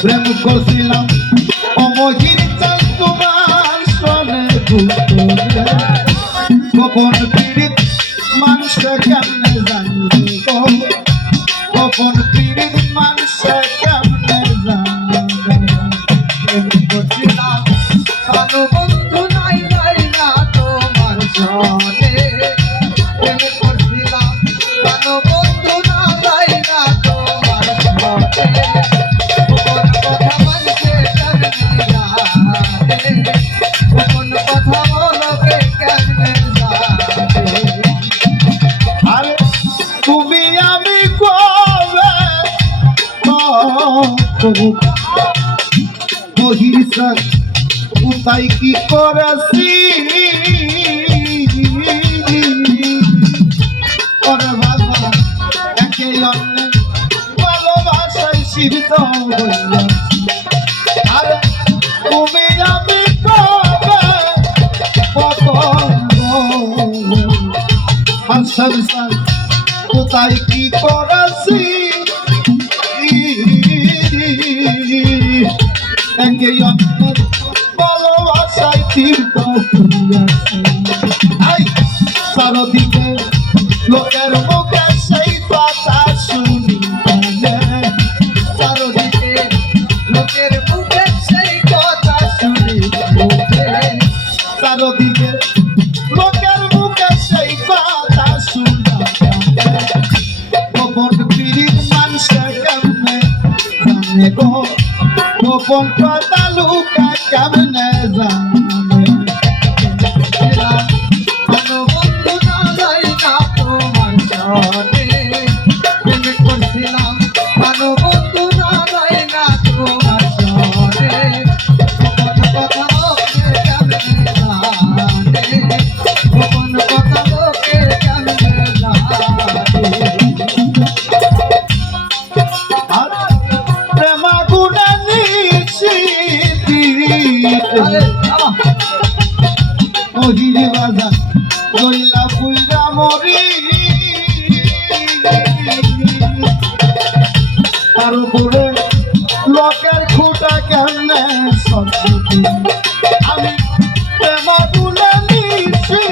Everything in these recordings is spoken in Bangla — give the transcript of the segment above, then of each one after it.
প্রেম করছিলাম অমহির চাল তোমার সনে গোপন পীড়িত মানুষ কেমনে জানবে গোপন পীড়িত মানুষ কেমনে জানবে প্রেম করছিলাম কানো বন্ধু নাই নাই না তোমার সনে প্রেম করছিলাম কানো বন্ধু নাই না তোমার সনে কোথায় কি করেছি ওরে বাবা একে অন্য ভালোবাসায় সিদ্ধ হইয়াছি আর তুমি আমি কোথায় কি করেছি একে অন্যের ভালোবাসায় তীর্থ হইয়াছি চারদিকে লোকের মুখে সেই কথা শুনি চারদিকে লোকের মুখে সেই কথা শুনি চারদিকে লোকের মুখে সেই কথা শুনি গোপন পীড়িত মানুষে কেমনে জানে গো গোপন কথা লুকা কেমনে জানে কোনো বন্ধু না যাই না তোমার সনে প্রেম করছিলাম কোনো বন্ধু না যাই না তোমার সনে গোপন কথা লোকে কেমনে জানে গোপন কথা লোকে কেমনে জানে প্রেমা গুণা ওহির বাজার কইলা পুইরা মরি তার উপরে লোকের খুঁটা কেমনে সত্যি আমি প্রেমা গুণা নিছি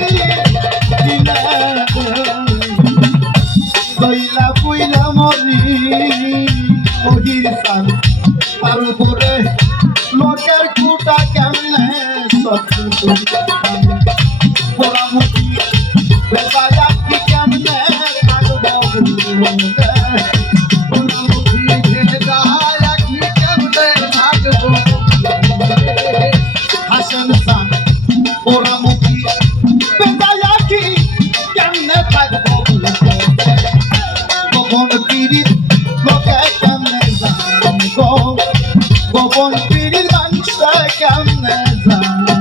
কইলা পুইরা মরি ওহির সাল তার উপরে লোকের খুঁটা কেমনে সত্যি পোড়ামুখী বেলায়া কি কেমনে থাকবো পোড়ামুখী বেলায়া কি কেমনে থাকবো হাসন সান পোড়ামুখী বেলায়া কি কেমনে থাকবো গোপন পীড়িত লোকে কেমনে জানে গো গোপন পীড়িত মানুষ কেমনে জানে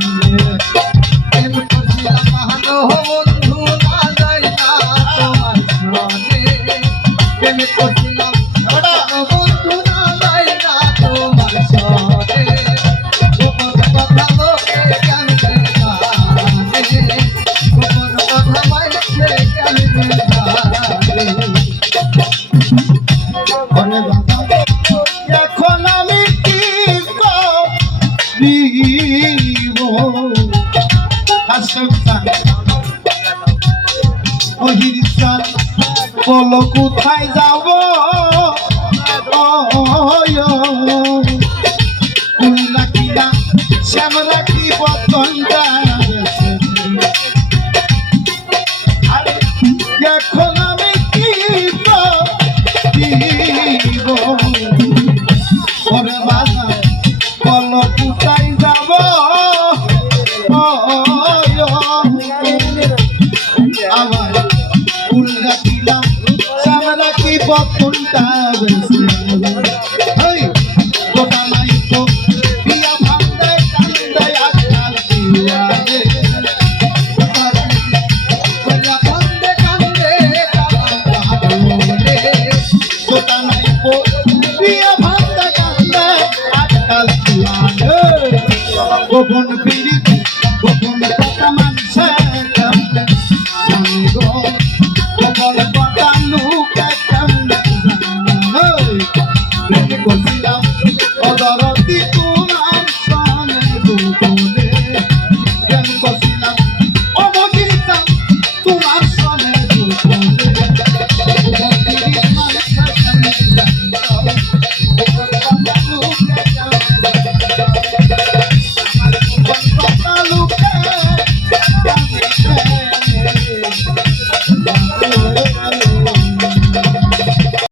প্রেম করছিলাম ভালো বন্ধু না যাই না তোমার সনে প্রেম করছিলাম ভালো বন্ধু না যাই না তোমার সনে গোপন কথা লোকে কেমনে জানে গোপন কথা মাইছে কেমনে জানে এখন আমি কি করিব ওহির চাল বলো কোথায় যাব ফুল রাখিয়া শ্যাম রাখি বতনটা এখন আমি কি করিব ওরে বাবা বলো কোথায় যাব আবার ফুল রাখিলাম শ্যাম রাখি বতনটা গোটা নাই তো বিয়া ভাঙতে কান্দে আজকাল দিওয়ানে ভাঙতে কান্দে গোটা নাই তো বিয়া ভাঙতে কান্দে আজকাল দিওয়ানে গোপন